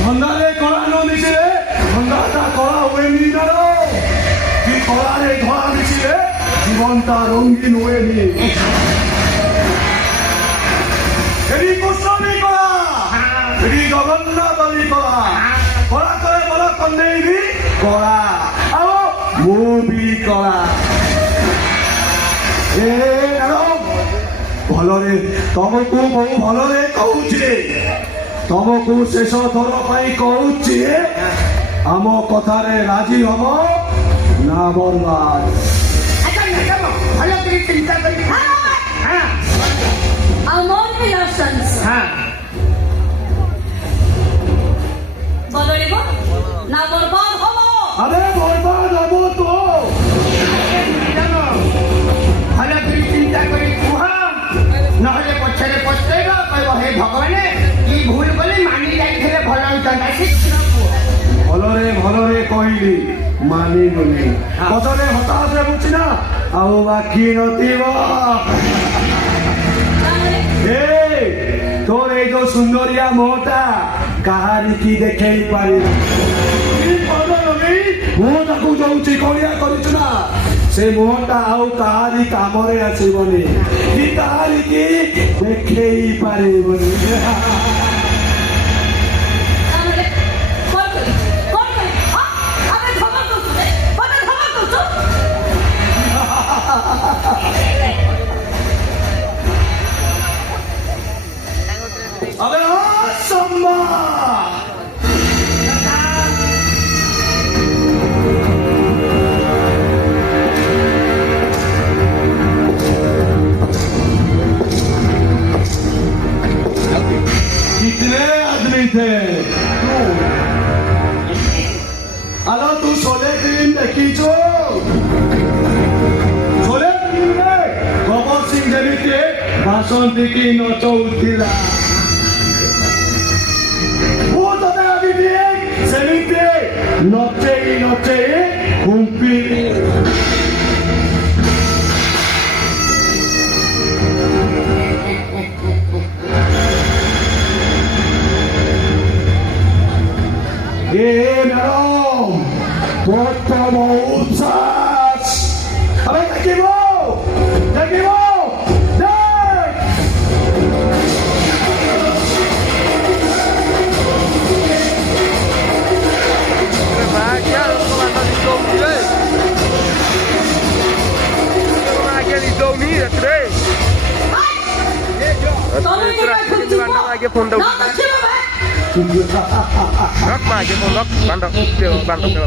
ধন্দারে করানো মিছিলে ধন্দাটা করা হয়নি না কি করারে ধরা মিছিলে জীবনটা রঙিন হয়নি এটি গোস্বামী করা এটি জগন্নাথী করা করা করে বলা কন্দেবী করা ଆଉ ମୁଁ ବି କଳା ଏ ଭଲରେ ତମକୁ ମୁଁ ଭଲରେ କହୁଛି ତମକୁ ଶେଷ ଥର ପାଇଁ କହୁଛି ଆମ କଥାରେ ରାଜି ହବ ନା ବର୍ବାଦ ଭଲ କରି ଚିନ୍ତା କରି Our relations বদলিব না বরবাদ হব আরে বরবাদ হব তো ଭଲ କରି ଚିନ୍ତା କରି କୁହ ନହେଲେ ପଛରେ ପସ୍ତେଇବ କହିବ ହେ ଭଗବାନ କି ଭୁଲ କଲି ମାନି ଯାଇଥିଲେ ଭଲ ହେଇଥାନ୍ତା ଶୀଘ୍ର କୁହ ଭଲରେ ଭଲରେ କହିଲି ମାନିବୁନି ପଛରେ ହତାଶ ହେଉଛି ନା ଆଉ ବାକି ନଥିବ তোর এই যে সুন্দরিয়া মোহটা কাহারিকি দেখেই পারি ମୁଁ ତାକୁ ଯୋଉ ଚିକଣିଆ କରିଛୁ ନା ସେ ମୁହଁଟା ଆଉ କାହାରି କାମରେ ଆସିବନି କି କାହାରିକି ଦେଖେଇ ପାରିବନି তাহলে কোন কোন আমি খবর করতে খবর করতে আবে সম্মা कितने आदमी थे अरे तू शोले फिल्म देखी छो शोले फिल्म में गबर सिंह जेमिति भाषण देखी नचौथिला वो तो अभी देख सेमिति नचे घुम्पी ए मैडम बहुत उच्छ्वास अबे देखिबो देख ফোনটা Rắc mà chứ không rắc ban đầu kêu ban đầu